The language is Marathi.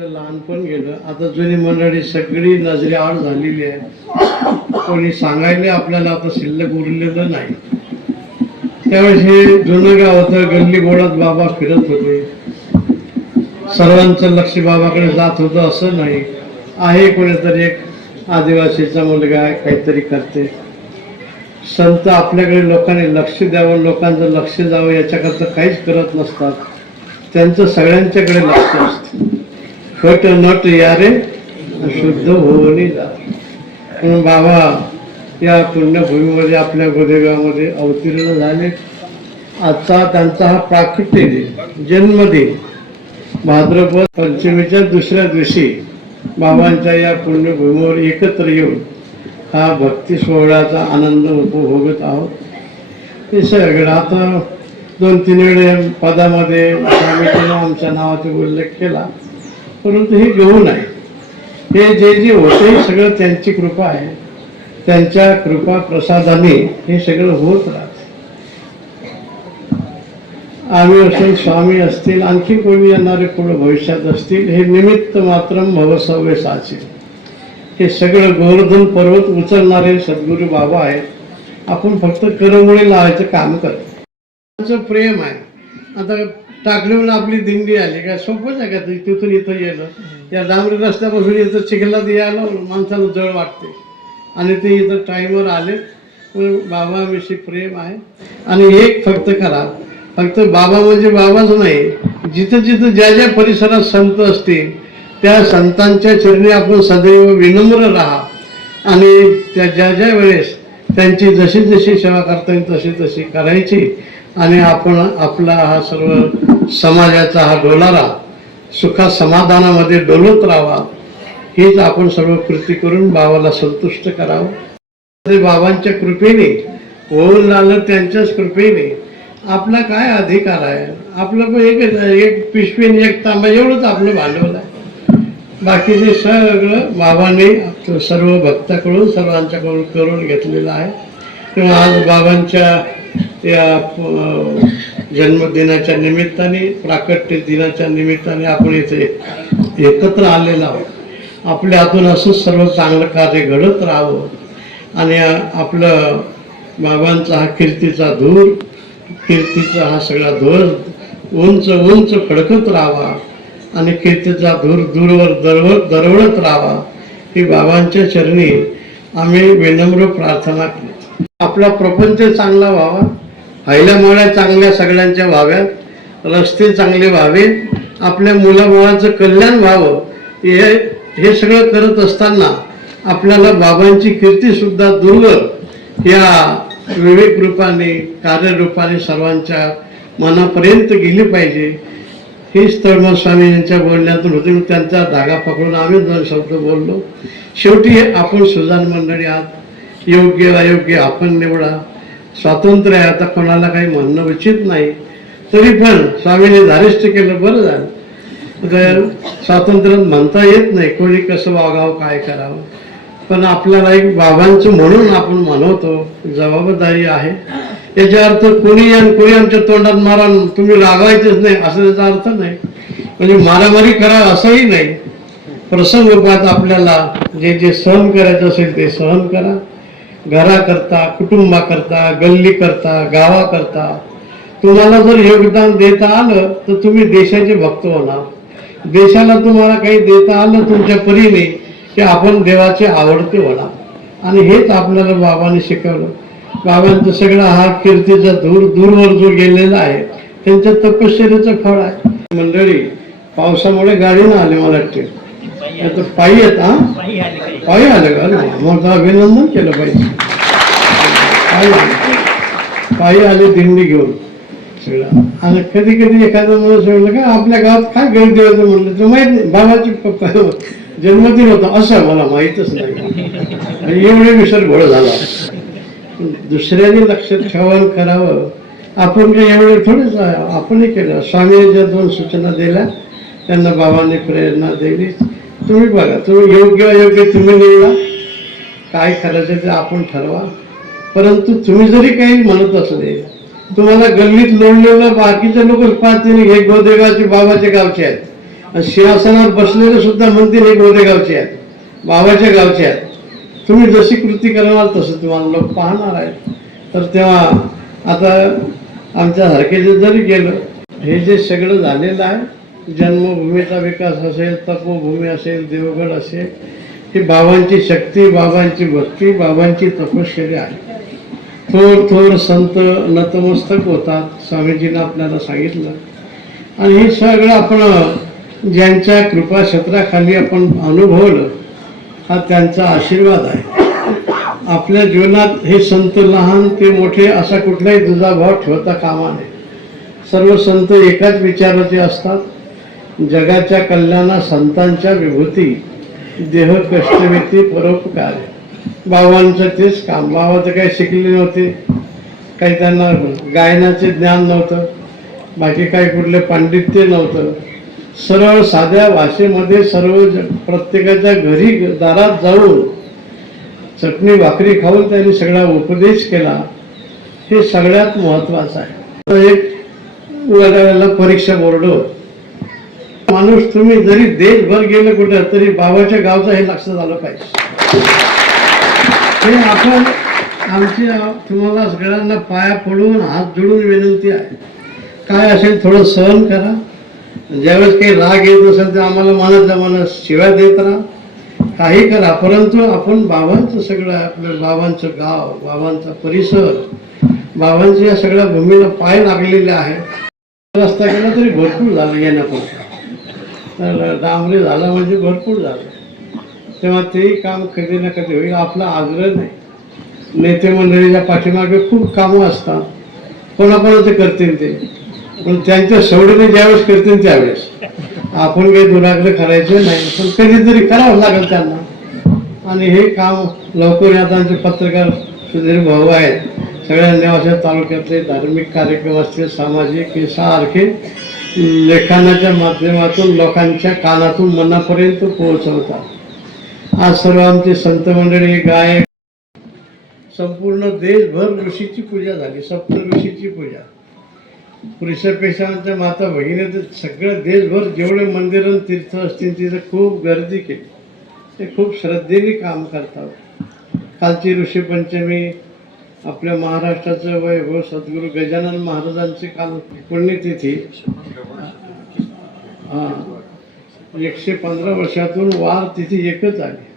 लहानपण गेलं. आता जुनी मंडळी सगळी नजरे आड झालेली आहे. कोणी सांगायला आपल्याला आता शिल्लक उरलेलं नाही. त्यावेळेस हे जुनं गाव होतं गल्ली गोडात बाबा फिरत होते. सर्वांचं लक्ष बाबाकडे जात होतं असं नाही. आहे कोणीतरी एक आदिवासीचा मुलगा काहीतरी करते. संत आपल्याकडे लोकांनी लक्ष द्यावं लोकांचं लक्ष जावं याच्याकरता काहीच करत नसतात. त्यांचं सगळ्यांच्याकडे लक्ष असतं. खट नट यारे शुद्ध होऊनी जा. बाबा या पुण्यभूमीमध्ये आपल्या गोदेगावमध्ये अवतीर्ण झाले. आजचा त्यांचा हा प्राकट्य दिन जन्मदिन. भाद्रपद पंचमीच्या दुसऱ्या दिवशी बाबांच्या या पुण्यभूमीवर एकत्र येऊन हा भक्ती सोहळ्याचा आनंद उपभोगत आहोत. हे सगळं आता दोन तीन वेळे पदामध्ये स्वामीजीनं आमच्या नावाचा उल्लेख केला. परंतु हे घेऊन आहे हे जे जे होते सगळं त्यांची कृपा आहे. त्यांच्या कृपा प्रसादाने हे सगळं होत राहते. आम्ही असेल स्वामी असतील आणखी कोणी येणारे पुढे भविष्यात असतील हे निमित्त मात्र भवसव्य साचे. हे सगळं गोवर्धन पर्वत उचलणारे सद्गुरू बाबा आहेत. आपण फक्त करमुळे लावायचं काम करतो. त्यांचं प्रेम आहे. आता टाकलीहून आपली दिंडी आली. काय सोपंच आहे का? ते तिथून इथं येणं. या डांबरी रस्त्यापासून इथं चिखलात यायला माणसाला जळ वाटते. आणि ते इथं टाईमवर आले. पण बाबाविषयी प्रेम आहे. आणि एक फक्त करा. फक्त बाबा म्हणजे बाबाच नाही. जिथं जिथं ज्या ज्या परिसरात संत असतील त्या संतांच्या चरणी आपण सदैव विनम्र राहा. आणि त्या ज्या ज्या वेळेस त्यांची जशी जशी सेवा करता येईल तशी तशी करायची. आणि आपण आपला हा सर्व समाजाचा हा डोलारा सुखा समाधानामध्ये डोलत राहावा हीच आपण सर्व कृती करून बाबाला संतुष्ट करावं. ते बाबांच्या कृपेने होऊन झालं त्यांच्याच कृपेने आपला काय अधिकार आहे? आपलं पण एक एक पिशवीने एक तांबा एवढंच आपलं भांडवल आहे. बाकीचे सगळं बाबांनी आपलं सर्व भक्ताकडून सर्वांच्याकडून करून घेतलेलं आहे. तेव्हा आज बाबांच्या या जन्मदिनाच्या निमित्ताने प्राकट्य दिनाच्या निमित्ताने आपण इथे एकत्र आलेलो आहोत. आपल्या हातून असंच सर्व चांगलं कार्य घडत राहावं. आणि आपलं बाबांचा हा कीर्तीचा धूर कीर्तीचा हा सगळा ध्वज उंच उंच फडकत राहावा. आणि कीर्तीचा धूर दूरवर दरव दरवळत राहावा. ही बाबांच्या चरणी आम्ही विनम्र प्रार्थना करतो आपला प्रपंच चांगला व्हावा. हायल्यामुळ्या चांगल्या सगळ्यांच्या व्हाव्यात रस्ते चांगले व्हावे आपल्या मुलामुळाचं कल्याण व्हावं हे हे सगळं करत असताना आपल्याला बाबांची कीर्तीसुद्धा सुद्धा या विवेक रूपाने कार्यरूपाने सर्वांच्या मनापर्यंत गेली पाहिजे. हीच तळमळ स्वामी यांच्या बोलण्यातून होती. त्यांचा धागा पकडून आम्ही दोन शब्द बोललो. शेवटी आपण सुजान मंडळी आहात. योग्य अयोग्य आपण निवडा. स्वातंत्र्य आहे आता कोणाला काही म्हणणं उचित नाही. तरी पण स्वामीने धारिष्ट केलं बरं झालं. तर स्वातंत्र्य म्हणता येत नाही कोणी कसं वागावं काय करावं. पण आपल्याला एक बाबांचं म्हणून आपण म्हणवतो जबाबदारी आहे. याचा अर्थ कोणी आणि कोणी आमच्या तोंडात मारा तुम्ही रागवायचेच नाही असं त्याचा अर्थ नाही. म्हणजे मारामारी करा असंही नाही. प्रसंग रूपात आपल्याला जे जे सहन करायचं असेल ते सहन करा. घराकरता कुटुंबाकरता गल्ली करता गावाकरता. तुम्हाला जर योगदान देता आलं तर तुम्ही देशाचे भक्त होणार. देशाला तुम्हाला काही देता आलं तुमच्या परीने की आपण देवाचे आवडते होणार आणि हेच आपल्याला बाबाने शिकवलं. बाबांचं सगळं हा कीर्तीचा दूर दूरवर जो गेलेला आहे त्यांच्या तपश्चर्याचं फळ आहे. मंडळी पावसामुळे गाडीनं आले मला वाटते. आता पायी आहेत हा? पायी आलं का? मग तर अभिनंदन केलं पाहिजे पायी आले. दिंडी घेऊन. सगळं. आणि कधी कधी एखादा माणूस म्हणलं का आपल्या गावात काय गर्दी होतं म्हणलं तर माहीत नाही बाबाची जन्मदिन होता असं मला माहीतच नाही. एवढे विसर घोळ झाला. दुसऱ्याने लक्षात ठेवून करावं. आपण काही एवढे थोडेच. आपणही केलं. स्वामीने ज्या दोन सूचना दिल्या त्यांना बाबांनी प्रेरणा दिली. तुम्ही बघा तुम्ही योग्य अयोग्य तुम्ही निवडा. काय करायचं ते आपण ठरवा. परंतु तुम्ही जरी काही म्हणत असले तुम्हाला गल्लीत लोळलेलं बाकीचे लोक पाहतील हे गोदेगावचे बाबाचे गावचे आहेत. आणि सिंहासनावर बसलेले सुद्धा म्हणतील हे गोदेगावचे आहेत बाबाच्या गावचे आहेत. तुम्ही जशी कृती करणार तसं तुम्हाला लोक पाहणार आहेत. तर तेव्हा आता आमच्यासारखे जे जरी गेलं हे जे सगळं झालेलं आहे जन्मभूमीचा विकास असेल तपोभूमी असेल देवगड असेल ही बाबांची शक्ती बाबांची भक्ती बाबांची तपश्चर्या आहे. थोर थोर संत नतमस्तक होतात स्वामीजीनं आपल्याला सांगितलं. आणि हे सगळं आपण ज्यांच्या कृपाक्षेत्राखाली आपण अनुभवलं हा त्यांचा आशीर्वाद आहे. आपल्या जीवनात हे संत लहान ते मोठे असा कुठलाही दुजाभाव ठेवता कामा नये. सर्व संत एकाच विचाराचे असतात. जगाच्या कल्याणा संतांच्या विभूती देह कष्टमिती परोपकार. बाबांचं तेच काम. बाबा तर काही शिकले नव्हते. काही त्यांना गायनाचे ज्ञान नव्हतं. बाकी काही कुठले पांडित्य नव्हतं. सरळ साध्या भाषेमध्ये सर्व ज- प्रत्येकाच्या घरी दारात जाऊन चटणी भाकरी खाऊन त्यांनी सगळा उपदेश केला. हे सगळ्यात महत्त्वाचं आहे. एक वेळेला परीक्षा बोर्ड माणूस तुम्ही जरी देशभर गेलं कुठं तरी बाबाच्या गावचं हे लक्षात आलं पाहिजे. हे आपण आमची तुम्हाला सगळ्यांना पाया पडून हात जोडून विनंती आहे. काय असेल थोडं सहन करा. ज्यावेळेस काही राग येत असेल तर आम्हाला मनात मनात शिव्या देत राहा. काही करा परंतु आपण बाबांचं सगळं आपलं बाबांचं गाव बाबांचा परिसर बाबांच्या या सगळ्या भूमीला पाय लागलेले आहे रस्ता केला तरी भरपूर झालं येण्यापूर्वी डांबरी झाला म्हणजे भरपूर झालं. तेव्हा तेही काम कधी ना कधी होईल आपला आग्रह नाही. नेते मंडळीच्या पाठीमागे खूप कामं असतात. कोणाकोणाचे करतील ते. पण त्यांच्या सवडीने ज्यावेळेस करतील त्यावेळेस. आपण काही दुराग्रह करायचं नाही पण कधीतरी करावं लागेल त्यांना. आणि हे काम लवकर या आमचे पत्रकार सुधीर भाऊ आहेत. सगळ्या नेवाशा तालुक्यातले धार्मिक कार्यक्रम असतील सामाजिक हे सारखे लेखनाच्या माध्यमातून लोकांच्या कानातून मनापर्यंत पोहोचवतात. आज सर्व आमची संत मंडळी गायक संपूर्ण देशभर ऋषीची पूजा झाली सप्त ऋषीची पूजा. पुरुषापेक्षांच्या माता भगिनी तर सगळं देशभर जेवढे मंदिर आणि तीर्थ असतील तिथं खूप गर्दी केली. ते खूप श्रद्धेने काम करतात. कालची ऋषीपंचमी आपल्या महाराष्ट्राचं वैभव सद्गुरू गजानन महाराजांची काल पुण्यतिथी हां. एकशे पंधरा वर्षातून वार तिथे एकच आली